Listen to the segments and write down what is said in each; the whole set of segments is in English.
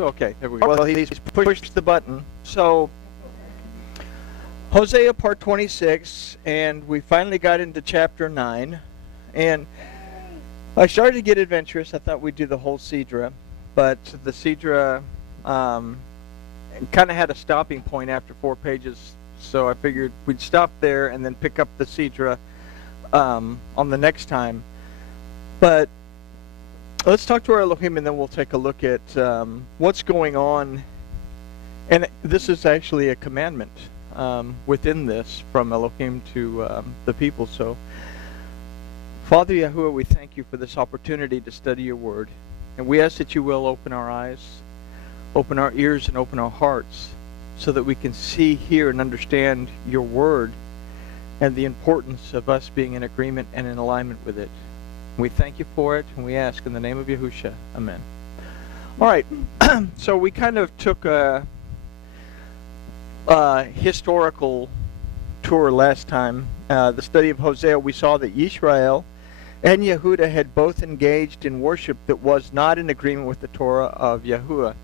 Okay, there we go. Well, he's pushed the button. So, Hosea part 26, and we finally got into chapter 9. And I started to get adventurous. I thought we'd do the whole Sidra, but the Sidra kind of had a stopping point after 4 pages, so I figured we'd stop there and then pick up the Sidra on the next time. But let's talk to our Elohim, and then we'll take a look at what's going on. And this is actually a commandment within this from Elohim to the people. So, Father Yahuwah, we thank you for this opportunity to study your word. And we ask that you will open our eyes, open our ears, and open our hearts so that we can see, hear, and understand your word and the importance of us being in agreement and in alignment with it. We thank you for it, and we ask in the name of Yahushua. Amen. All right, so we kind of took a historical tour last time. The study of Hosea, we saw that Yisrael and Yehuda had both engaged in worship that was not in agreement with the Torah of Yahuwah.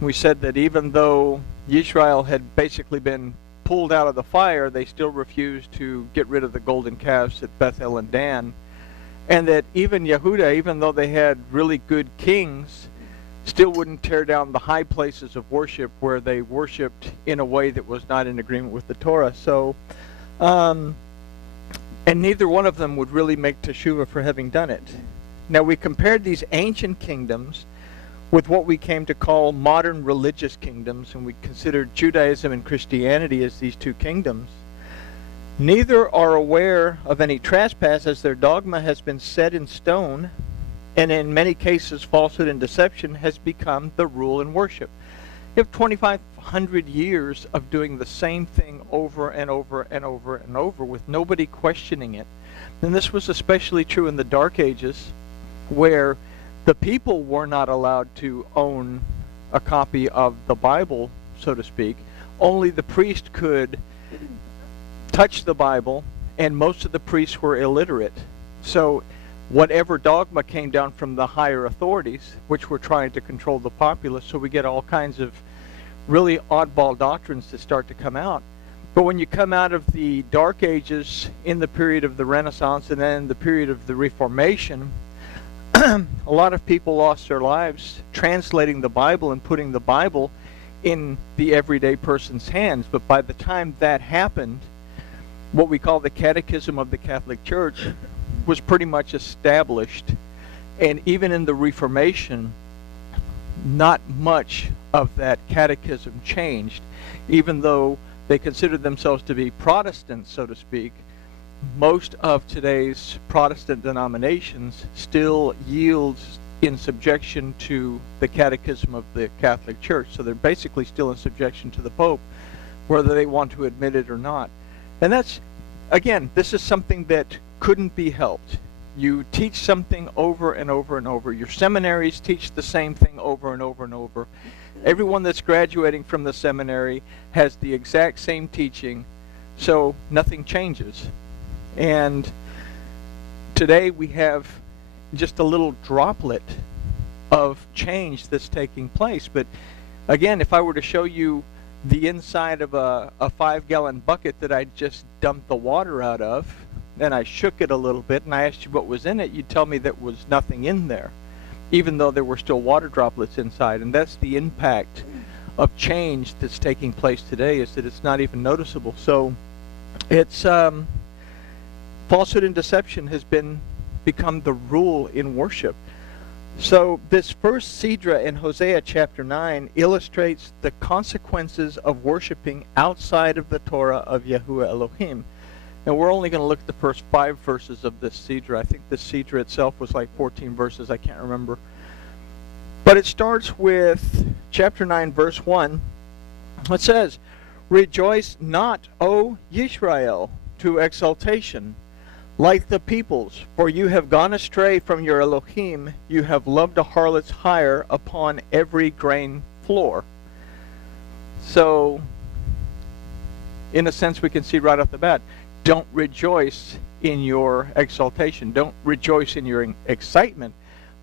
We said that even though Yisrael had basically been pulled out of the fire, they still refused to get rid of the golden calves at Bethel and Dan. And that even Yehuda, even though they had really good kings, still wouldn't tear down the high places of worship where they worshipped in a way that was not in agreement with the Torah. So, and neither one of them would really make teshuvah for having done it. Now, we compared these ancient kingdoms with what we came to call modern religious kingdoms, and we considered Judaism and Christianity as these two kingdoms. Neither are aware of any trespass, as their dogma has been set in stone, and in many cases falsehood and deception has become the rule in worship. You have 2,500 years of doing the same thing over and over and over and over with nobody questioning it. And this was especially true in the Dark Ages, where the people were not allowed to own a copy of the Bible, so to speak. Only the priest could touch the Bible, and most of the priests were illiterate. So whatever dogma came down from the higher authorities, which were trying to control the populace, so we get all kinds of really oddball doctrines that start to come out. But when you come out of the Dark Ages in the period of the Renaissance and then the period of the Reformation, a lot of people lost their lives translating the Bible and putting the Bible in the everyday person's hands. But by the time that happened, what we call the Catechism of the Catholic Church was pretty much established. And even in the Reformation, not much of that catechism changed. Even though they considered themselves to be Protestants, so to speak, most of today's Protestant denominations still yield in subjection to the Catechism of the Catholic Church. So they're basically still in subjection to the Pope, whether they want to admit it or not. And that's, again, this is something that couldn't be helped. You teach something over and over and over. Your seminaries teach the same thing over and over and over. Everyone that's graduating from the seminary has the exact same teaching, so nothing changes. And today we have just a little droplet of change that's taking place. But again, if I were to show you the inside of a 5-gallon bucket that I just dumped the water out of, and I shook it a little bit, and I asked you what was in it, you'd tell me there was nothing in there, even though there were still water droplets inside. And that's the impact of change that's taking place today, is that it's not even noticeable. So it's falsehood and deception has become the rule in worship. So this first Sidra in Hosea chapter 9 illustrates the consequences of worshiping outside of the Torah of Yahuwah Elohim. And we're only going to look at the first 5 verses of this Sidra. I think the Sidra itself was like 14 verses, I can't remember. But it starts with chapter 9, verse 1. It says, "Rejoice not, O Yisrael, to exaltation, like the peoples, for you have gone astray from your Elohim. You have loved a harlot's hire upon every grain floor." So, in a sense, we can see right off the bat, don't rejoice in your exaltation. Don't rejoice in your excitement,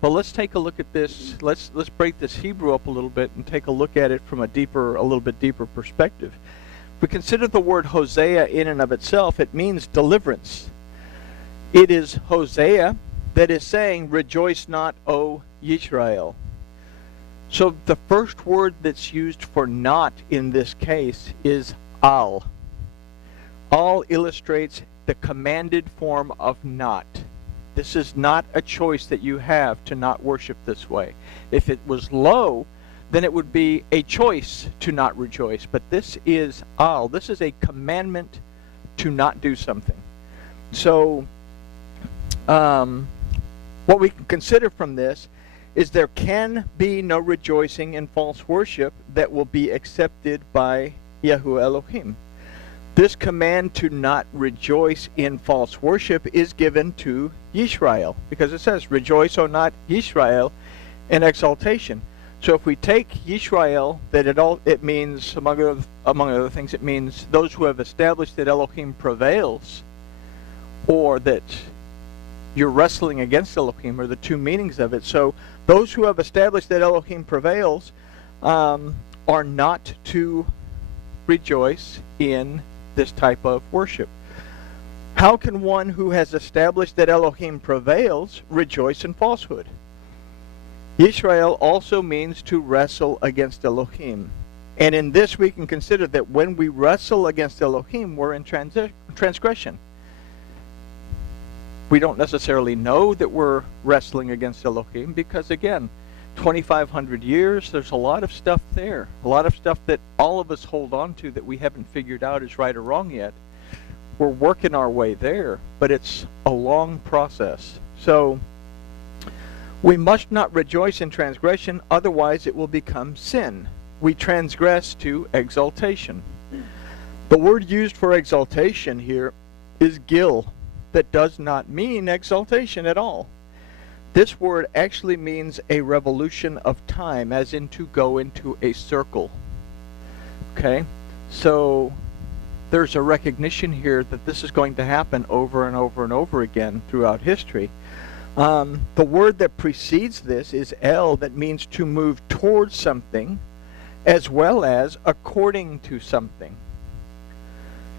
But let's take a look at this. Let's break this Hebrew up a little bit and take a look at it from a little bit deeper perspective. If we consider the word Hosea in and of itself, it means deliverance. It is Hosea that is saying, "Rejoice not, O Yisrael." So the first word that's used for not in this case is al. Al illustrates the commanded form of not. This is not a choice that you have to not worship this way. If it was lo, then it would be a choice to not rejoice. But this is al. This is a commandment to not do something. So what we can consider from this is there can be no rejoicing in false worship that will be accepted by Yahuwah Elohim. This command to not rejoice in false worship is given to Yisrael, because it says, "Rejoice, O not Yisrael," in exaltation. So if we take Yisrael, that it means, among other things, it means those who have established that Elohim prevails, or that you're wrestling against Elohim, are the two meanings of it. So those who have established that Elohim prevails are not to rejoice in this type of worship. How can one who has established that Elohim prevails rejoice in falsehood? Yisrael also means to wrestle against Elohim. And in this we can consider that when we wrestle against Elohim, we're in transgression. We don't necessarily know that we're wrestling against Elohim because, again, 2,500 years, there's a lot of stuff there. A lot of stuff that all of us hold on to that we haven't figured out is right or wrong yet. We're working our way there, but it's a long process. So we must not rejoice in transgression, otherwise it will become sin. We transgress to exaltation. The word used for exaltation here is gil. That does not mean exaltation at all. This word actually means a revolution of time, as in to go into a circle. Okay? So there's a recognition here that this is going to happen over and over and over again throughout history. The word that precedes this is el, that means to move towards something, as well as according to something.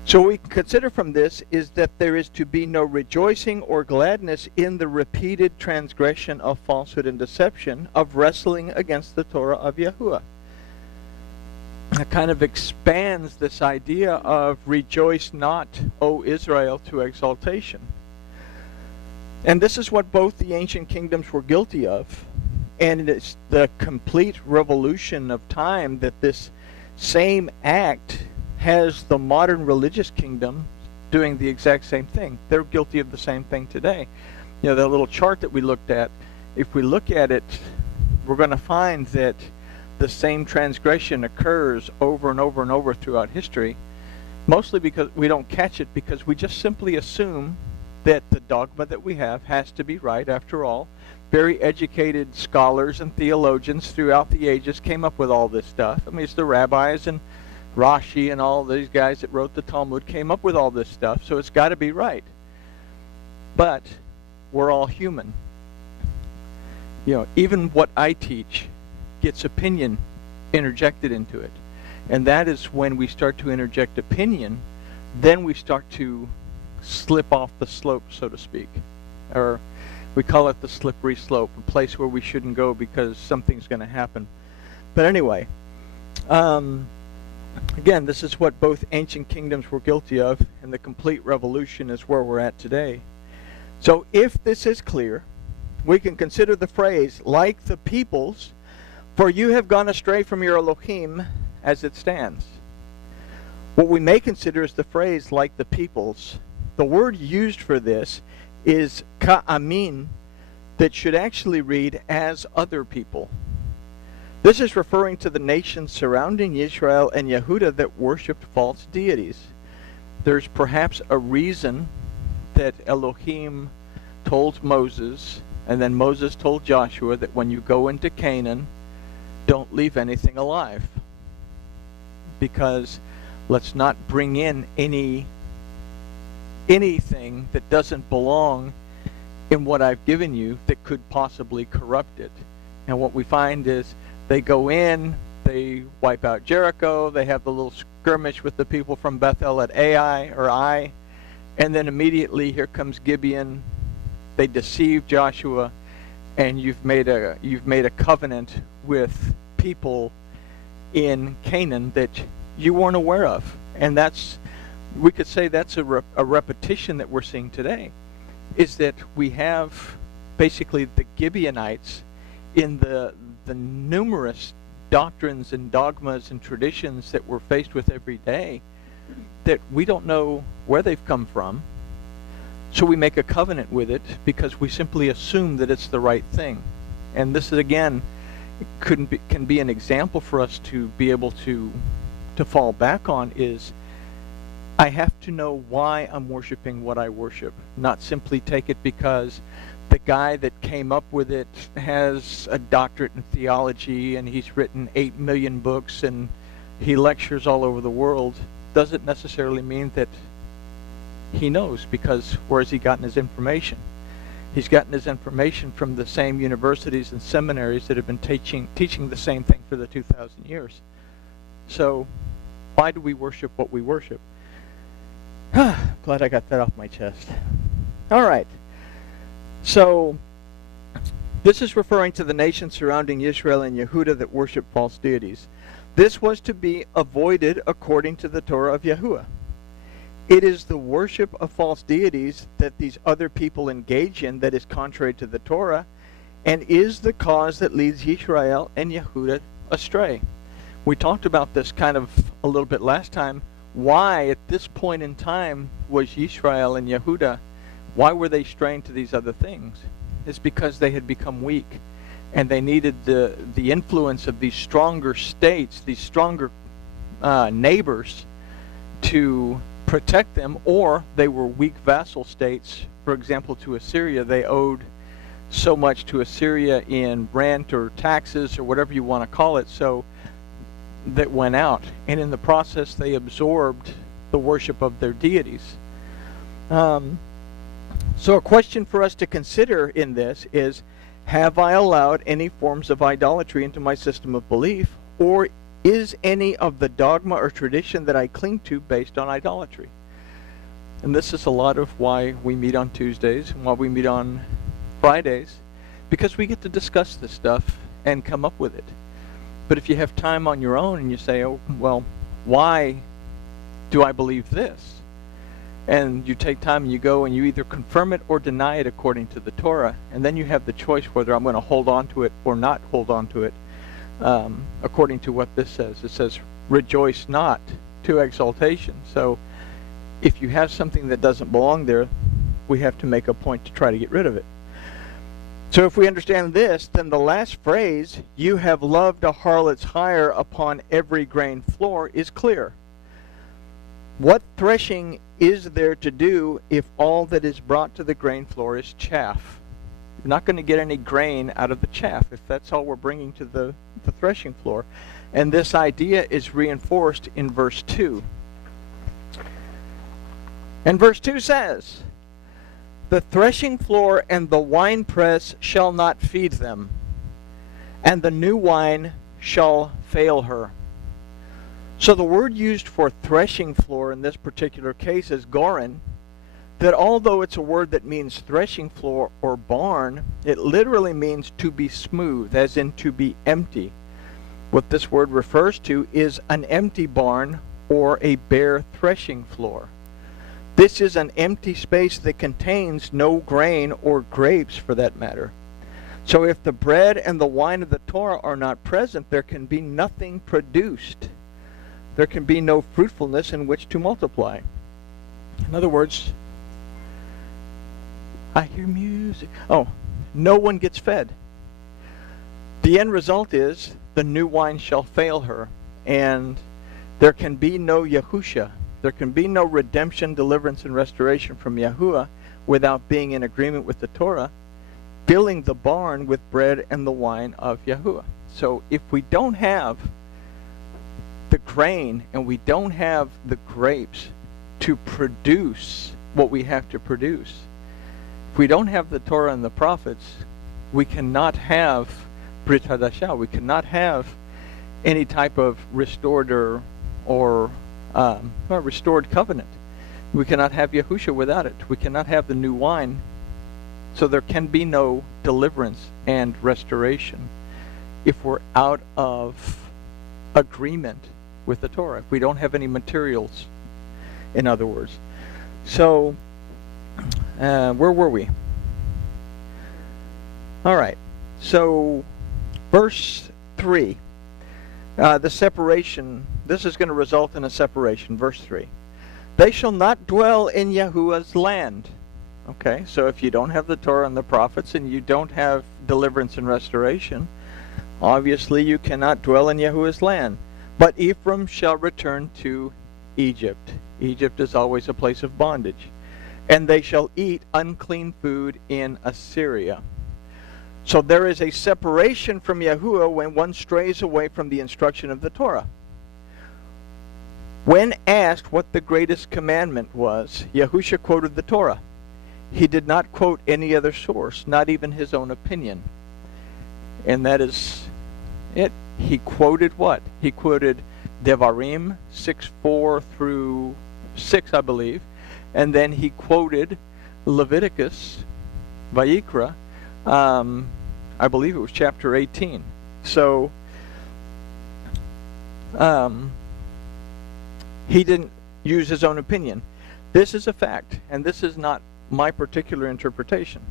So what we can consider from this is that there is to be no rejoicing or gladness in the repeated transgression of falsehood and deception, of wrestling against the Torah of Yahuwah. That kind of expands this idea of rejoice not, O Israel, to exaltation. And this is what both the ancient kingdoms were guilty of. And it's the complete revolution of time that this same act has the modern religious kingdom doing the exact same thing. They're guilty of the same thing today. You know, that little chart that we looked at, if we look at it, we're going to find that the same transgression occurs over and over and over throughout history, mostly because we don't catch it, because we just simply assume that the dogma that we have has to be right. After all, very educated scholars and theologians throughout the ages came up with all this stuff. I mean, it's the rabbis and Rashi and all these guys that wrote the Talmud came up with all this stuff, so it's got to be right. But we're all human. You know, even what I teach gets opinion interjected into it. And that is when we start to interject opinion, then we start to slip off the slope, so to speak. Or we call it the slippery slope, a place where we shouldn't go because something's going to happen. But anyway, again, this is what both ancient kingdoms were guilty of, and the complete revolution is where we're at today. So if this is clear, we can consider the phrase, like the peoples, for you have gone astray from your Elohim, as it stands. What we may consider is the phrase, like the peoples. The word used for this is ka'amin, that should actually read as other people. This is referring to the nations surrounding Israel and Yehuda that worshipped false deities. There's perhaps a reason that Elohim told Moses, and then Moses told Joshua, that when you go into Canaan, don't leave anything alive. Because let's not bring in anything that doesn't belong in what I've given you that could possibly corrupt it. And what we find is they go in, they wipe out Jericho, they have the little skirmish with the people from Bethel at Ai, and then immediately here comes Gibeon. They deceive Joshua, and you've made a covenant with people in Canaan that you weren't aware of. And we could say that's a repetition that we're seeing today, is that we have basically the Gibeonites in the numerous doctrines and dogmas and traditions that we're faced with every day that we don't know where they've come from. So we make a covenant with it because we simply assume that it's the right thing. And this is, again, can be an example for us to be able to fall back on, is I have to know why I'm worshiping what I worship, not simply take it because the guy that came up with it has a doctorate in theology and he's written 8 million books and he lectures all over the world. Doesn't necessarily mean that he knows, because where has he gotten his information? He's gotten his information from the same universities and seminaries that have been teaching the same thing for the 2,000 years. So why do we worship what we worship? Glad I got that off my chest. All right. So this is referring to the nations surrounding Israel and Yehudah that worship false deities. This was to be avoided according to the Torah of Yahuwah. It is the worship of false deities that these other people engage in that is contrary to the Torah and is the cause that leads Israel and Yehudah astray. We talked about this kind of a little bit last time. Why at this point in time was Israel and Yehudah, why were they straying to these other things? It's because they had become weak and they needed the influence of these stronger states, these stronger neighbors to protect them, or they were weak vassal states. For example, to Assyria, they owed so much to Assyria in rent or taxes or whatever you want to call it, so that went out, and in the process they absorbed the worship of their deities. So a question for us to consider in this is, have I allowed any forms of idolatry into my system of belief, or is any of the dogma or tradition that I cling to based on idolatry? And this is a lot of why we meet on Tuesdays and why we meet on Fridays, because we get to discuss this stuff and come up with it. But if you have time on your own and you say, oh, well, why do I believe this? And you take time and you go and you either confirm it or deny it according to the Torah, and then you have the choice whether I'm going to hold on to it or not hold on to it. According to what this says. It says, rejoice not to exaltation. So if you have something that doesn't belong there, we have to make a point to try to get rid of it. So if we understand this, then the last phrase, you have loved a harlot's hire upon every grain floor, is clear. What threshing is there to do if all that is brought to the grain floor is chaff? You're not going to get any grain out of the chaff if that's all we're bringing to the threshing floor. And this idea is reinforced in verse 2. And verse 2 says, the threshing floor and the winepress shall not feed them, and the new wine shall fail her. So the word used for threshing floor in this particular case is goren, that although it's a word that means threshing floor or barn, it literally means to be smooth, as in to be empty. What this word refers to is an empty barn or a bare threshing floor. This is an empty space that contains no grain or grapes, for that matter. So if the bread and the wine of the Torah are not present, there can be nothing produced. There can be no fruitfulness in which to multiply. In other words, I hear music. Oh, no one gets fed. The end result is the new wine shall fail her, and there can be no Yahusha. There can be no redemption, deliverance, and restoration from Yahuwah without being in agreement with the Torah, filling the barn with bread and the wine of Yahuwah. So if we don't have the grain and we don't have the grapes to produce what we have to produce, If we don't have the Torah and the prophets, we cannot have Brit Hadashah. We cannot have any type of restored or restored covenant. We cannot have Yahushua without it. We cannot have the new wine. So there can be no deliverance and restoration if we're out of agreement with the Torah. If we don't have any materials, in other words. So, where were we? All right. So, verse 3. The separation. This is going to result in a separation. Verse 3. They shall not dwell in Yahuwah's land. Okay, so if you don't have the Torah and the prophets and you don't have deliverance and restoration, obviously you cannot dwell in Yahuwah's land. But Ephraim shall return to Egypt. Egypt is always a place of bondage. And they shall eat unclean food in Assyria. So there is a separation from Yahuwah when one strays away from the instruction of the Torah. When asked what the greatest commandment was, Yahushua quoted the Torah. He did not quote any other source, not even his own opinion. And that is it. He quoted what? He quoted Devarim 6:4 through 6, I believe. And then he quoted Leviticus, Vayikra, I believe it was chapter 18. So, he didn't use his own opinion. This is a fact, and this is not my particular interpretation.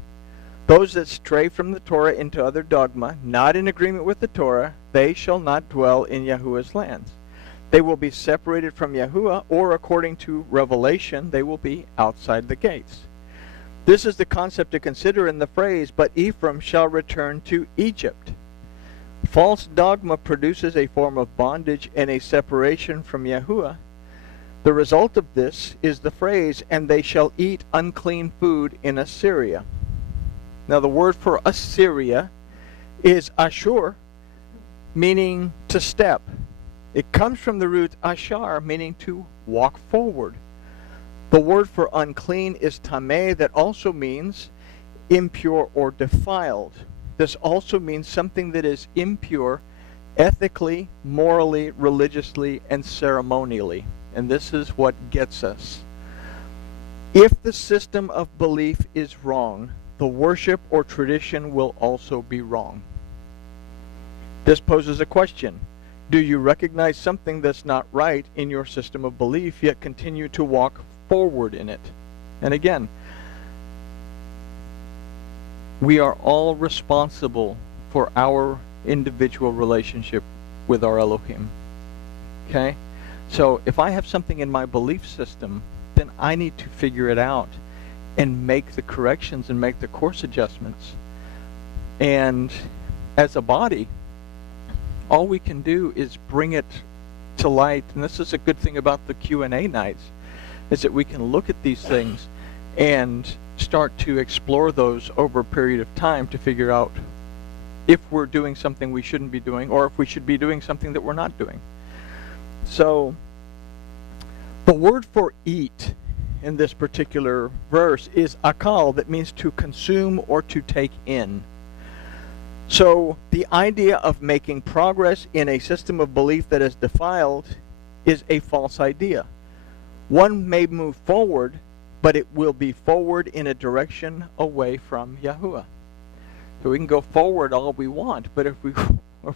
Those that stray from the Torah into other dogma, not in agreement with the Torah, they shall not dwell in Yahuwah's lands. They will be separated from Yahuwah, or according to Revelation, they will be outside the gates. This is the concept to consider in the phrase, but Ephraim shall return to Egypt. False dogma produces a form of bondage and a separation from Yahuwah. The result of this is the phrase, and they shall eat unclean food in Assyria. Now the word for Assyria is Ashur, meaning to step. It comes from the root Ashar, meaning to walk forward. The word for unclean is Tameh, that also means impure or defiled. This also means something that is impure ethically, morally, religiously, and ceremonially. And this is what gets us. If the system of belief is wrong, the worship or tradition will also be wrong. This poses a question. Do you recognize something that's not right in your system of belief, yet continue to walk forward in it? And again, we are all responsible for our individual relationship with our Elohim. Okay? So if I have something in my belief system, then I need to figure it out and make the corrections and make the course adjustments. And as a body, all we can do is bring it to light. And this is a good thing about the Q&A nights, is that we can look at these things and start to explore those over a period of time to figure out if we're doing something we shouldn't be doing, or if we should be doing something that we're not doing. So, the word for eat in this particular verse is akal, that means to consume or to take in. So, the idea of making progress in a system of belief that is defiled is a false idea. One may move forward, but it will be forward in a direction away from Yahuwah. So we can go forward all we want, but if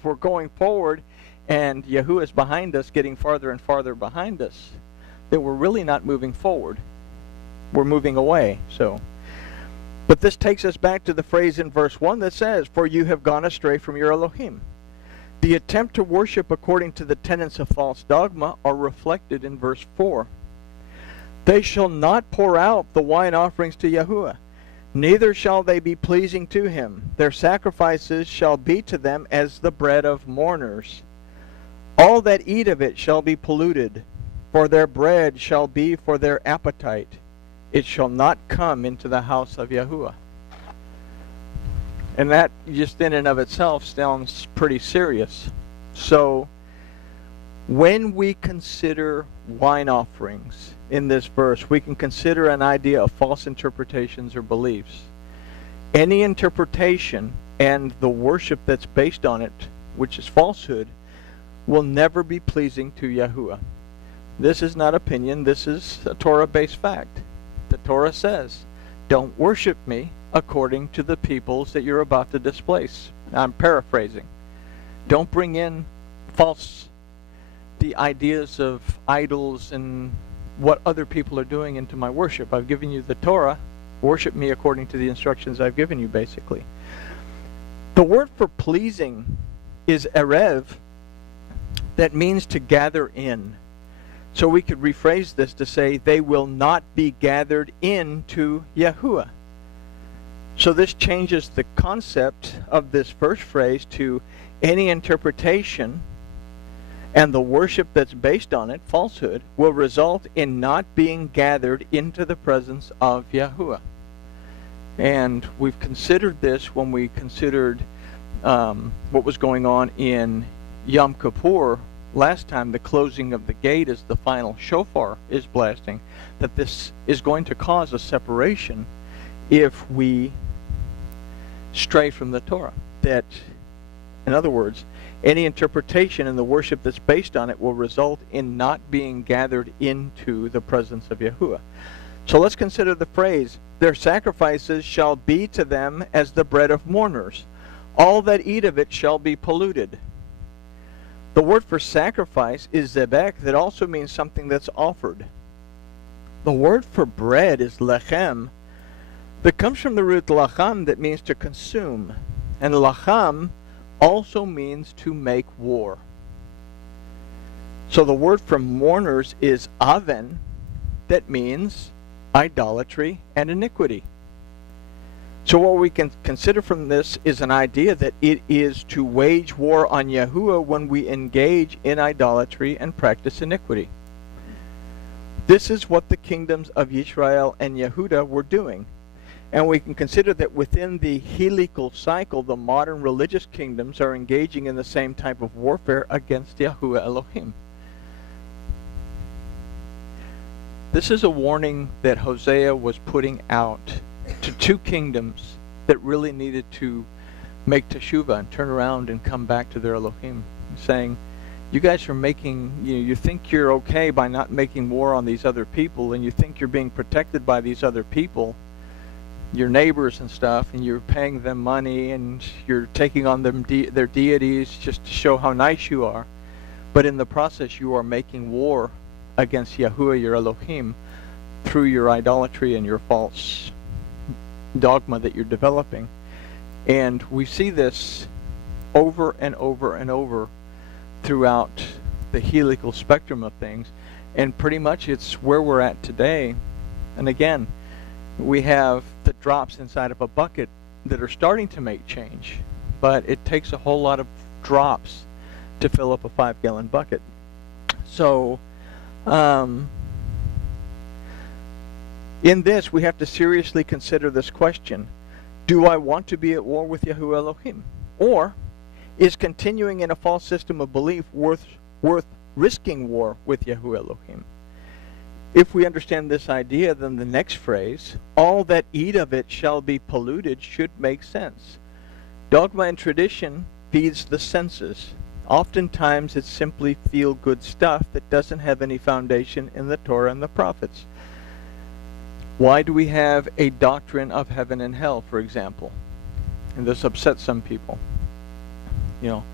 we're going forward and Yahuwah is behind us, getting farther and farther behind us, then we're really not moving forward. We're moving away. But this takes us back to the phrase in verse 1 that says, "For you have gone astray from your Elohim." The attempt to worship according to the tenets of false dogma are reflected in verse 4. They shall not pour out the wine offerings to Yahuwah, neither shall they be pleasing to him. Their sacrifices shall be to them as the bread of mourners. All that eat of it shall be polluted, for their bread shall be for their appetite. It shall not come into the house of Yahuwah. And that just in and of itself sounds pretty serious. So, when we consider wine offerings in this verse, we can consider an idea of false interpretations or beliefs. Any interpretation and the worship that's based on it, which is falsehood, will never be pleasing to Yahuwah. This is not opinion, this is a Torah-based fact. The Torah says, don't worship me according to the peoples that you're about to displace. I'm paraphrasing. Don't bring in the ideas of idols and what other people are doing into my worship. I've given you the Torah. Worship me according to the instructions I've given you, basically. The word for pleasing is erev, that means to gather in. So we could rephrase this to say, they will not be gathered into Yahuwah. So this changes the concept of this first phrase to any interpretation and the worship that's based on it, falsehood, will result in not being gathered into the presence of Yahuwah. And we've considered this when we considered what was going on in Yom Kippur last time, the closing of the gate as the final shofar is blasting, that this is going to cause a separation if we stray from the Torah. That, in other words, any interpretation and the worship that's based on it will result in not being gathered into the presence of Yahuwah. So let's consider the phrase, their sacrifices shall be to them as the bread of mourners. All that eat of it shall be polluted. The word for sacrifice is zebek, that also means something that's offered. The word for bread is lechem, that comes from the root lacham, that means to consume. And lacham also means to make war. So the word for mourners is aven, that means idolatry and iniquity. So what we can consider from this is an idea that it is to wage war on Yahuwah when we engage in idolatry and practice iniquity. This is what the kingdoms of Yisrael and Yehuda were doing. And we can consider that within the helical cycle, the modern religious kingdoms are engaging in the same type of warfare against Yahuwah Elohim. This is a warning that Hosea was putting out to two kingdoms that really needed to make teshuvah and turn around and come back to their Elohim, saying, you guys are making, you think you're okay by not making war on these other people, and you think you're being protected by these other people, your neighbors and stuff, and you're paying them money, and you're taking on them their deities just to show how nice you are. But in the process, you are making war against Yahuwah, your Elohim, through your idolatry and your false dogma that you're developing. And we see this over and over and over throughout the helical spectrum of things, and pretty much it's where we're at today. And again, we have the drops inside of a bucket that are starting to make change, but it takes a whole lot of drops to fill up a 5-gallon bucket. So in this, we have to seriously consider this question: do I want to be at war with Yahuwah Elohim? Or is continuing in a false system of belief worth risking war with Yahuwah Elohim? If we understand this idea, then the next phrase, all that eat of it shall be polluted, should make sense. Dogma and tradition feeds the senses. Oftentimes it's simply feel-good stuff that doesn't have any foundation in the Torah and the prophets. Why do we have a doctrine of heaven and hell, for example? And this upsets some people. You know,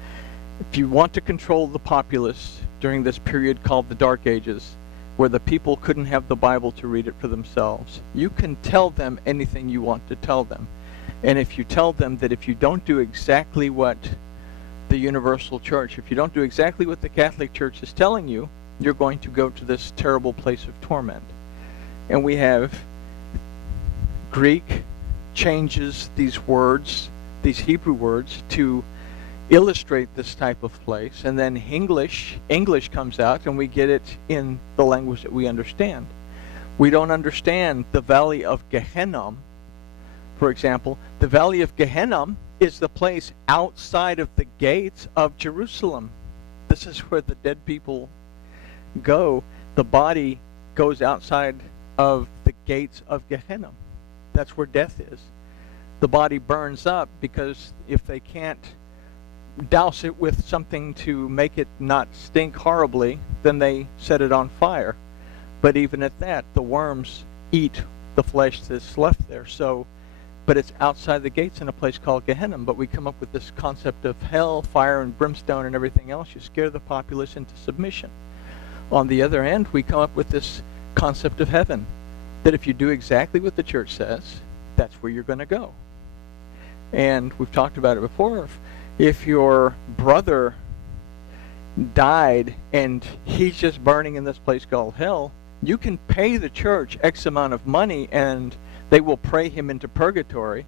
if you want to control the populace during this period called the Dark Ages, where the people couldn't have the Bible to read it for themselves, you can tell them anything you want to tell them. And if you tell them that if you don't do exactly what the Universal Church, if you don't do exactly what the Catholic Church is telling you, you're going to go to this terrible place of torment. And we have Greek changes these words, these Hebrew words, to illustrate this type of place, and then English comes out and we get it in the language that we understand. We don't understand the valley of Gehenna, for example. The valley of Gehenna is the place outside of the gates of Jerusalem. This is where the dead people go. The body goes outside of the gates of Gehenna. That's where death is. the body burns up, because if they can't douse it with something to make it not stink horribly, then they set it on fire. But even at that, the worms eat the flesh that's left there. So, but it's outside the gates in a place called Gehenna. But we come up with this concept of hell, fire, and brimstone and everything else. You scare the populace into submission. On the other end, we come up with this concept of heaven, that if you do exactly what the church says, that's where you're going to go. And we've talked about it before. If your brother died and he's just burning in this place called hell, you can pay the church X amount of money and they will pray him into purgatory.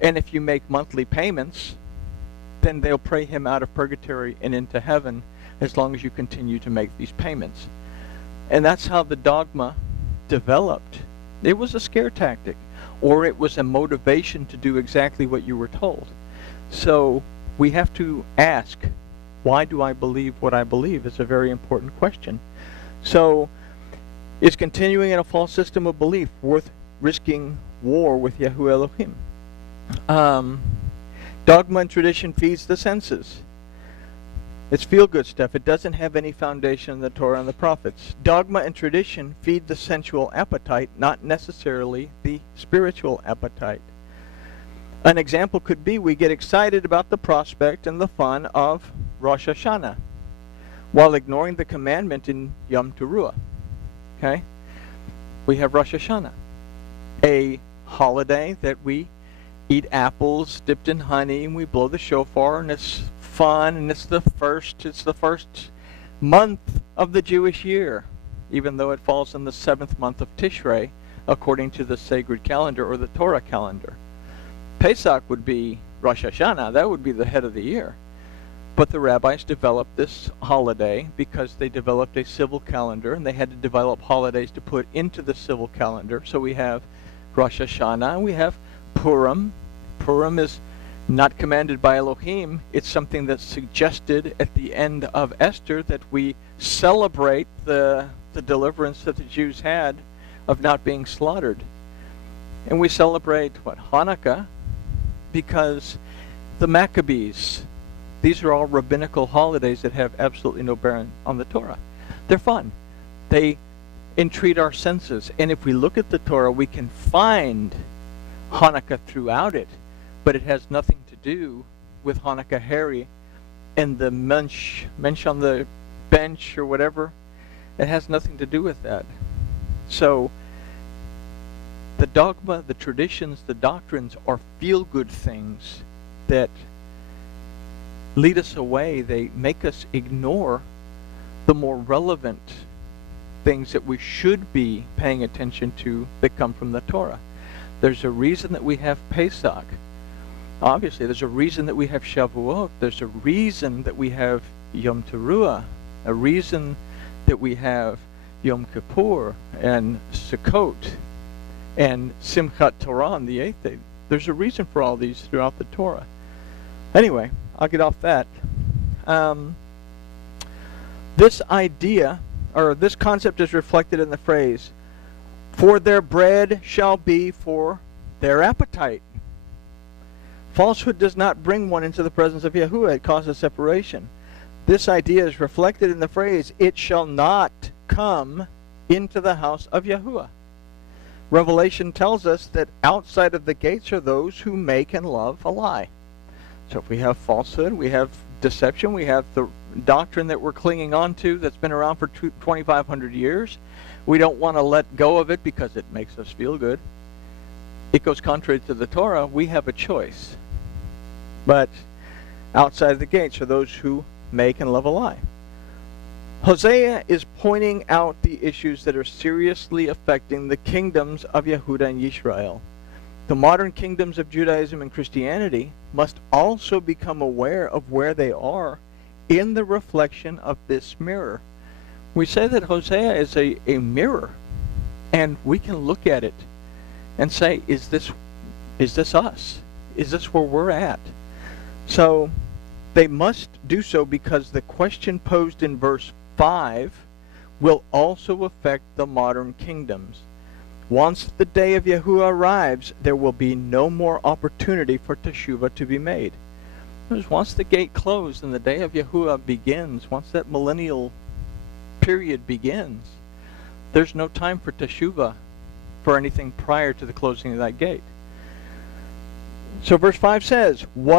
And if you make monthly payments, then they'll pray him out of purgatory and into heaven, as long as you continue to make these payments. And that's how the dogma developed. It was a scare tactic, or it was a motivation to do exactly what you were told. So we have to ask, why do I believe what I believe? It's a very important question. So, is continuing in a false system of belief worth risking war with Seh HaElohim? Dogma and tradition feeds the senses. It's feel-good stuff. It doesn't have any foundation in the Torah and the prophets. Dogma and tradition feed the sensual appetite, not necessarily the spiritual appetite. An example could be, we get excited about the prospect and the fun of Rosh Hashanah, while ignoring the commandment in Yom Teruah. Okay? We have Rosh Hashanah, a holiday that we eat apples dipped in honey, and we blow the shofar, and it's fun, and it's the first month of the Jewish year, even though it falls in the 7th month of Tishrei, according to the sacred calendar or the Torah calendar. Pesach would be Rosh Hashanah. That would be the head of the year. But the rabbis developed this holiday because they developed a civil calendar, and they had to develop holidays to put into the civil calendar. So we have Rosh Hashanah, and we have Purim. Purim is not commanded by Elohim. It's something that's suggested at the end of Esther, that we celebrate the deliverance that the Jews had of not being slaughtered. And we celebrate, Hanukkah, because the Maccabees, these are all rabbinical holidays that have absolutely no bearing on the Torah. They're fun. They entreat our senses. And if we look at the Torah, we can find Hanukkah throughout it, but it has nothing to do with Hanukkah Hari and the mensch on the bench or whatever. It has nothing to do with that. So the dogma, the traditions, the doctrines are feel-good things that lead us away. They make us ignore the more relevant things that we should be paying attention to that come from the Torah. There's a reason that we have Pesach. Obviously, there's a reason that we have Shavuot. There's a reason that we have Yom Teruah. A reason that we have Yom Kippur and Sukkot and Simchat Torah on the 8th day. There's a reason for all these throughout the Torah. Anyway, I'll get off that. This idea, or this concept, is reflected in the phrase, "For their bread shall be for their appetite." Falsehood does not bring one into the presence of Yahuwah. It causes separation. This idea is reflected in the phrase, "It shall not come into the house of Yahuwah." Revelation tells us that outside of the gates are those who make and love a lie. So if we have falsehood, we have deception, we have the doctrine that we're clinging on to that's been around for 2,500 years. We don't want to let go of it because it makes us feel good. It goes contrary to the Torah. We have a choice. But outside the gates are those who make and love a lie. Hosea is pointing out the issues that are seriously affecting the kingdoms of Yehuda and Yisrael. The modern kingdoms of Judaism and Christianity must also become aware of where they are in the reflection of this mirror. We say that Hosea is a mirror, and we can look at it and say, is this us? Is this where we're at? So they must do so because the question posed in verse 5 will also affect the modern kingdoms. Once the day of Yahuwah arrives, there will be no more opportunity for teshuvah to be made. Because once the gate closed and the day of Yahuwah begins, once that millennial period begins, there's no time for teshuvah for anything prior to the closing of that gate. So verse 5 says, what